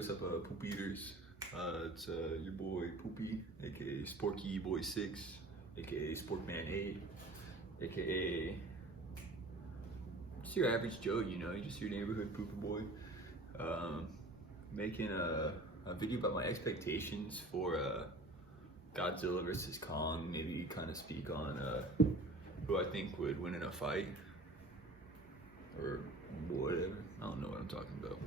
what's up, Poop Eaters? It's your boy Poopy, aka Sporky Boy 6, aka Sportman 8, aka just your average Joe, you know, just your neighborhood pooper boy. Making a video about my expectations for Godzilla vs Kong. Maybe kind of speak on who I think would win in a fight or whatever. I don't know what I'm talking about.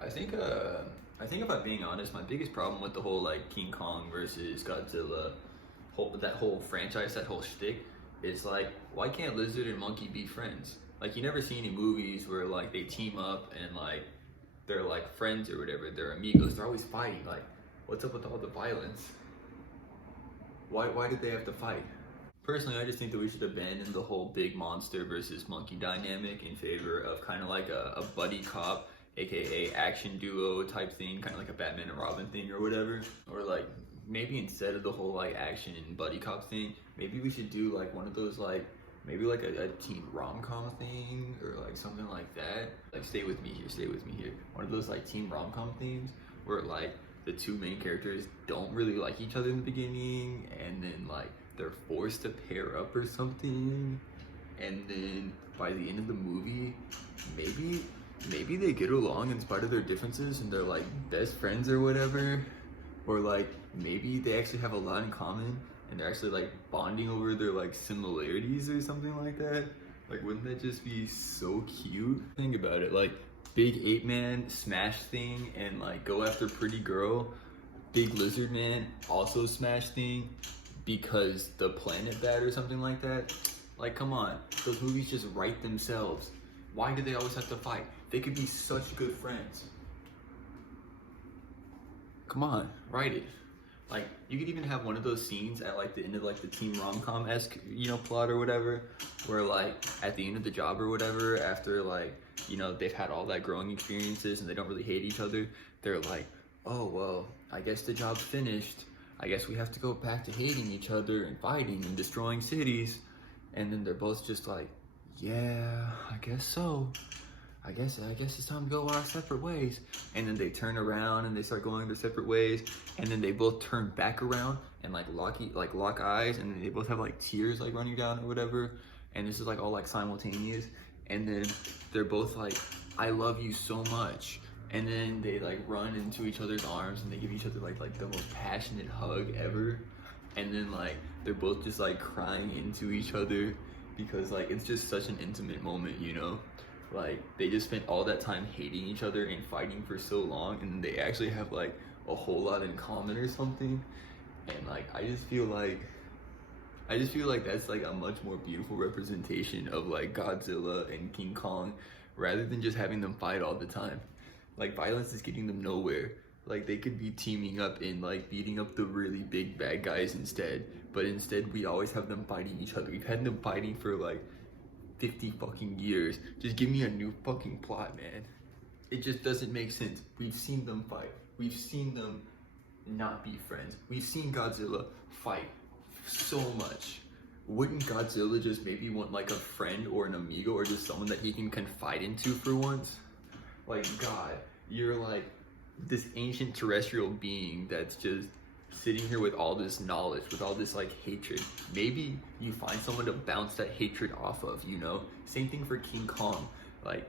I think if I'm being honest, my biggest problem with the whole like King Kong versus Godzilla, that whole franchise, that whole shtick, is like, why can't lizard and monkey be friends? Like, you never see any movies where like they team up and like they're like friends or whatever, they're amigos, they're always fighting. Like, what's up with all the violence? Why did they have to fight? Personally, I just think that we should abandon the whole big monster versus monkey dynamic in favor of kind of like a buddy cop, aka action duo type thing, kind of like a Batman and Robin thing or whatever. Or like, maybe instead of the whole like action and buddy cop thing, maybe we should do like one of those like, maybe like a teen rom-com thing or like something like that. Like, stay with me here. One of those like teen rom-com things where like the two main characters don't really like each other in the beginning, and then like they're forced to pair up or something, and then by the end of the movie, maybe they get along in spite of their differences and they're like best friends or whatever. Or like, maybe they actually have a lot in common and they're actually like bonding over their like similarities or something like that. Like, wouldn't that just be so cute? Think about it, like big ape man smash thing and like go after pretty girl, big lizard man also smash thing because the planet bad or something like that. Like, come on, those movies just write themselves. Why do they always have to fight? They could be such good friends. Come on, write it. Like, you could even have one of those scenes at like the end of like the teen rom-com-esque, you know, plot or whatever, where like at the end of the job or whatever, after like, you know, they've had all that growing experiences and they don't really hate each other, they're like, oh, well, I guess the job's finished. I guess we have to go back to hating each other and fighting and destroying cities. And then they're both just like, yeah, I guess so. I guess it's time to go our separate ways. And then they turn around and they start going their separate ways, and then they both turn back around and like lock eyes, and then they both have like tears like running down or whatever. And this is like all like simultaneous, and then they're both like, I love you so much. And then they like run into each other's arms and they give each other like the most passionate hug ever. And then like they're both just like crying into each other because like it's just such an intimate moment, you know? Like, they just spent all that time hating each other and fighting for so long, and they actually have like a whole lot in common or something. And like, I just feel like that's like a much more beautiful representation of like Godzilla and King Kong, rather than just having them fight all the time. Like, violence is getting them nowhere. Like, they could be teaming up and like beating up the really big bad guys instead, but instead we always have them fighting each other. We've had them fighting for like 50 fucking years. Just give me a new fucking plot, man. It just doesn't make sense. We've seen them fight. We've seen them not be friends. We've seen Godzilla fight so much. Wouldn't Godzilla just maybe want like a friend or an amigo or just someone that he can confide into for once? Like, God, you're like this ancient terrestrial being that's just sitting here with all this knowledge, with all this like hatred. Maybe you find someone to bounce that hatred off of, you know? Same thing for King Kong. Like,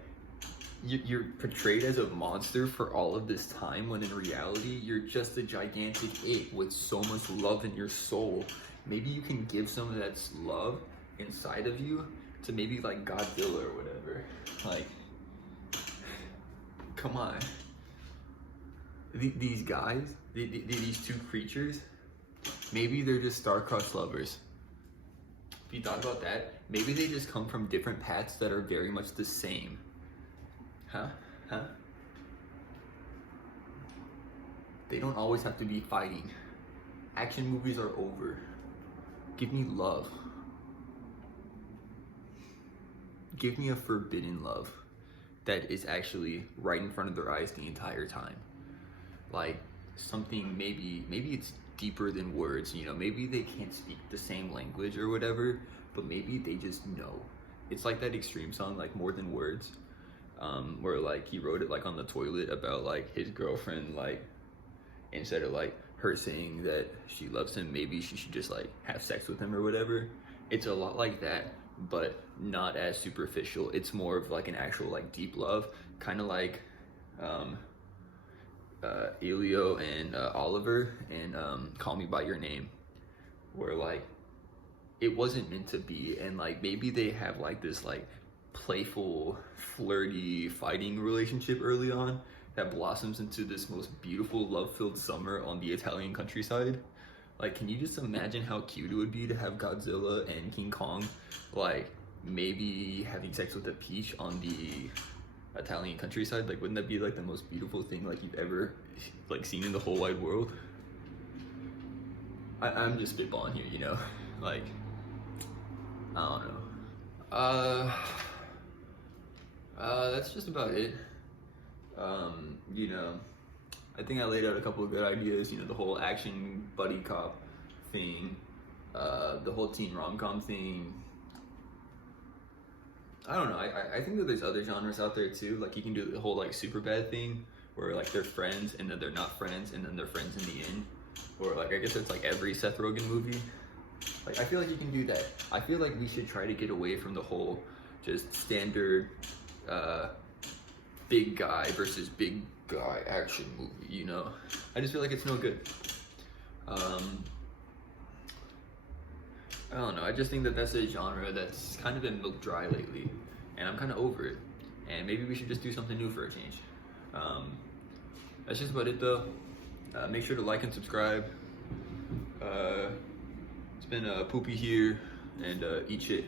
you're portrayed as a monster for all of this time, when in reality, you're just a gigantic ape with so much love in your soul. Maybe you can give some of that love inside of you to maybe like Godzilla or whatever. Like, come on. These guys, these two creatures, maybe they're just star-crossed lovers. If you thought about that, maybe they just come from different paths that are very much the same. Huh? They don't always have to be fighting. Action movies are over. Give me love. Give me a forbidden love that is actually right in front of their eyes the entire time. Like, something, maybe it's deeper than words, you know? Maybe they can't speak the same language or whatever, but maybe they just know. It's like that Extreme song, like More Than Words. where like he wrote it like on the toilet about like his girlfriend, like instead of like her saying that she loves him, maybe she should just like have sex with him or whatever. It's a lot like that, but not as superficial. It's more of like an actual like deep love, kind of like Elio and Oliver and Call Me By Your Name, where like it wasn't meant to be, and like maybe they have like this like playful, flirty, fighting relationship early on that blossoms into this most beautiful, love-filled summer on the Italian countryside. Like, can you just imagine how cute it would be to have Godzilla and King Kong, like, maybe having sex with a peach on the Italian countryside? Like, wouldn't that be, like, the most beautiful thing, like, you've ever, like, seen in the whole wide world? I'm just spitballing here, you know? Like, I don't know. That's just about it. You know, I think I laid out a couple of good ideas, you know, the whole action buddy cop thing, the whole teen rom-com thing. I don't know, I think that there's other genres out there too, like you can do the whole like Superbad thing, where like they're friends and then they're not friends and then they're friends in the end. Or like, I guess it's like every Seth Rogen movie. Like, I feel like you can do that. I feel like we should try to get away from the whole just standard, big guy versus big guy action movie, you know? I just feel like it's no good. I don't know, I just think that that's a genre that's kind of been milked dry lately, and I'm kind of over it. And maybe we should just do something new for a change. That's just about it though. Make sure to like and subscribe. It's been Poopy here, and eat shit.